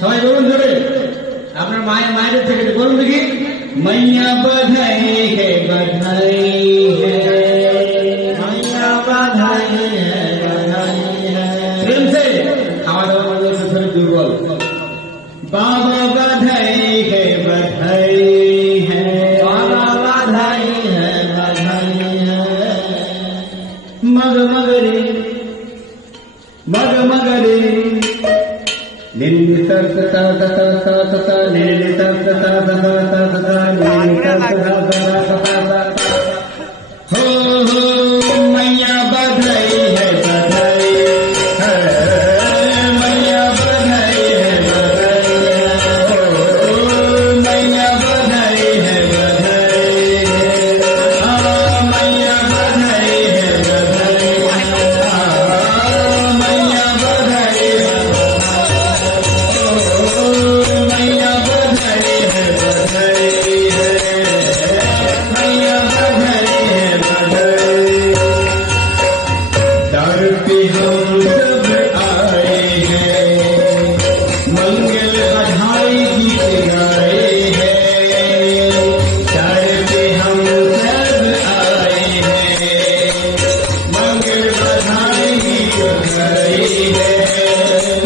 সবাই বলুন ধরে আপনার মায়ের মায়ের থেকে বলুন দেখি मैया बधाई है मैया बधाई है प्रेम से आवाज थोड़ी दुर्बल बाबा बधाई है बाबा बधाई है मग मगरे मग मगरे निन्नी ता निन्नी ता हो मैया बधाई है मैया बधाई है मैया बधाई है मैया बधाई है मैया बधाई मैया बधाई है मैया बधाई है दर पे हम सब आए हैं मंगल बधाई गीत गाए हैं दर पे हम सब आए हैं मंगल बधाई गीत गाए हैं दर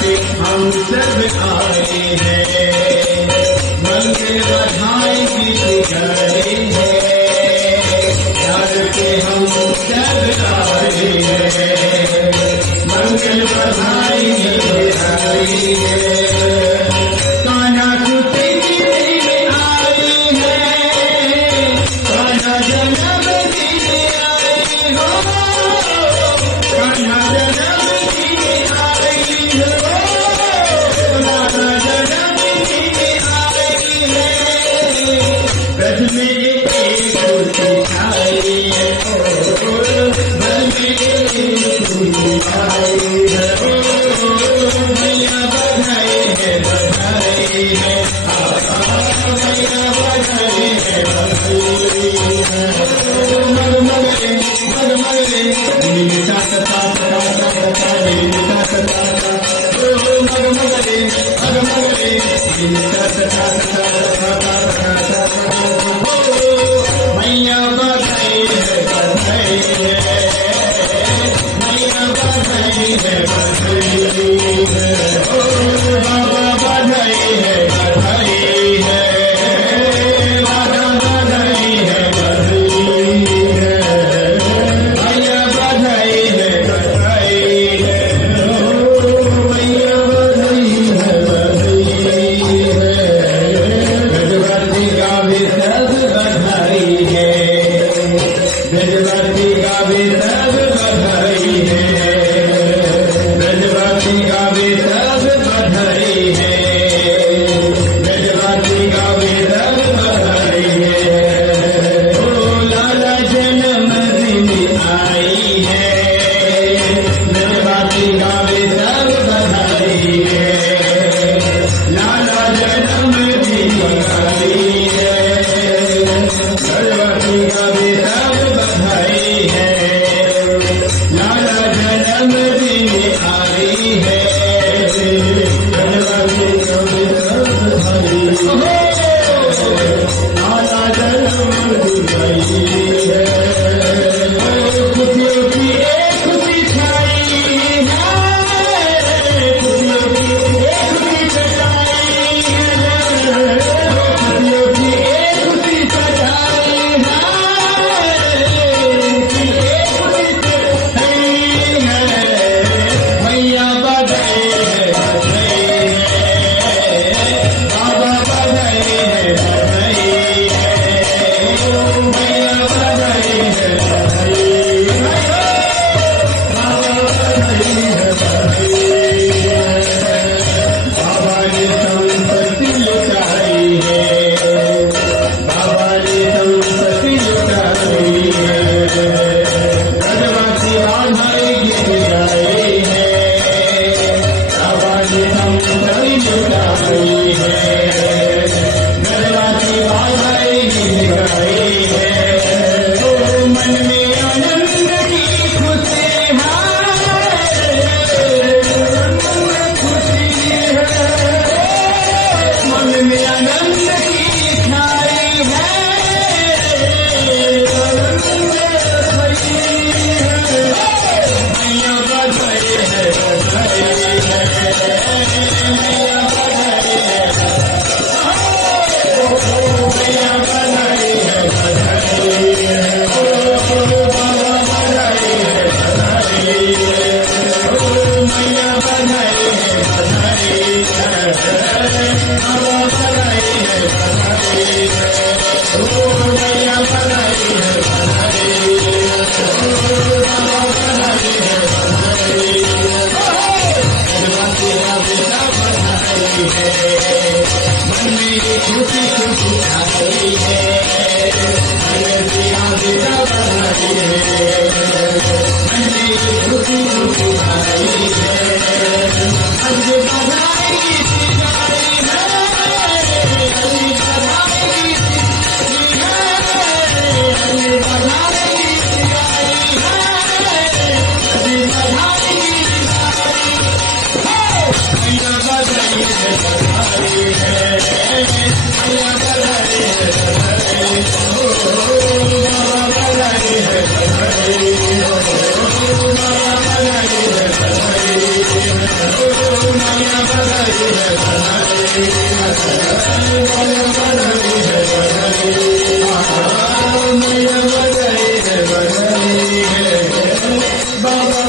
पे हम सब आए हैं मंगल बधाई गीत गाए हैं दर पे हम सब आए हैं मंगल बधाई गीत गाए हैं कान्हा खुशी में आए हैं कान्हा जन्मदिन आए हो कान्हा जन्मदिन आए हो कान्हा जन्मदिन आए हैं ब्रज में एक खुशी आई है ब्रज में एक खुशी आई है मैया बधाई है मैया बधाई है मग मगरे निन्नी ता मग मगरे निन्नी ता मैया बधाई है मैया बधाई है बाबा बधाई है बाबा बधाई है मैया बधाई है मैया बधाई है ब्रजवती का भी सब बधाई है ब्रजवती का भी सब बधाई है ब्रजवती का भी सब Baba